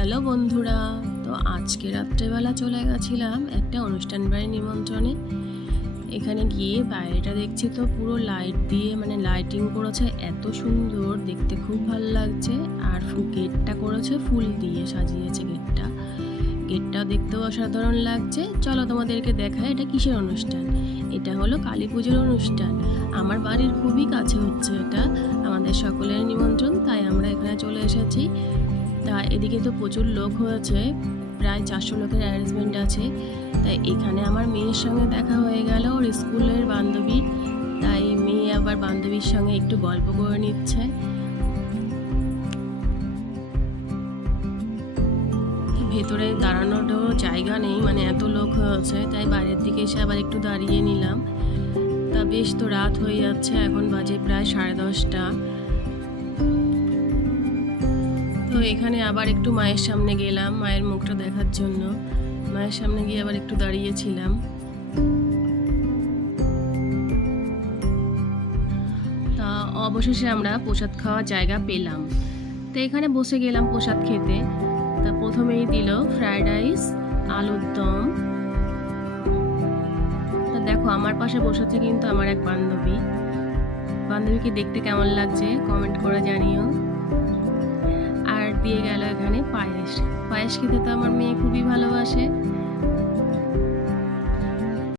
Hello বন্ধুরা, তো আজকে রাত্রেবেলা চলে গেছিলাম একটা অনুষ্ঠান বাড়ির নিমন্ত্রণে। এখানে গিয়ে বাইরেটা দেখছি তো পুরো লাইট দিয়ে লাইটিং করেছে, এত সুন্দর দেখতে, খুব ভালো লাগছে। আর গেটটা করেছে ফুল দিয়ে সাজিয়েছে গেটটাও দেখতেও অসাধারণ লাগছে। চলো তোমাদেরকে দেখায় এটা কিসের অনুষ্ঠান। এটা হলো কালী পুজোর অনুষ্ঠান। আমার বাড়ির খুবই কাছে হচ্ছে এটা, আমাদের সকলের নিমন্ত্রণ, তাই আমরা এখানে চলে এসেছি। তা এদিকে তো প্রচুর লোক হয়েছে, প্রায় 400 লোকের অ্যারেঞ্জমেন্ট আছে। তাই এখানে আমার মেয়ের সঙ্গে দেখা হয়ে গেল, ওর স্কুলের বান্ধবীর। তাই মেয়ে আবার বান্ধবীর সঙ্গে একটু গল্প করে নিচ্ছে। ভেতরে দাঁড়ানোরও জায়গা নেই, এত লোক হয়েছে, তাই বাইরের দিকে এসে আবার একটু দাঁড়িয়ে নিলাম। তা বেশ তো রাত হয়ে যাচ্ছে, এখন বাজে প্রায় 10:30। তো এখানে আবার একটু মায়ের সামনে গেলাম মায়ের মুখটা দেখার জন্য। মায়ের সামনে গিয়ে আবার একটু দাঁড়িয়েছিলাম। তা অবশেষে আমরা প্রসাদ খাওয়ার জায়গা পেলাম, তো এখানে বসে গেলাম প্রসাদ খেতে। তা প্রথমেই দিল ফ্রায়েড রাইস, আলুর দম। তা দেখো আমার পাশে বসেছে কিন্তু আমার এক বান্ধবীকে দেখতে কেমন লাগছে কমেন্ট করে জানিও। আর দিয়ে গেল এখানে পায়েস খেতে তো আমার মেয়ে খুবই ভালোবাসে।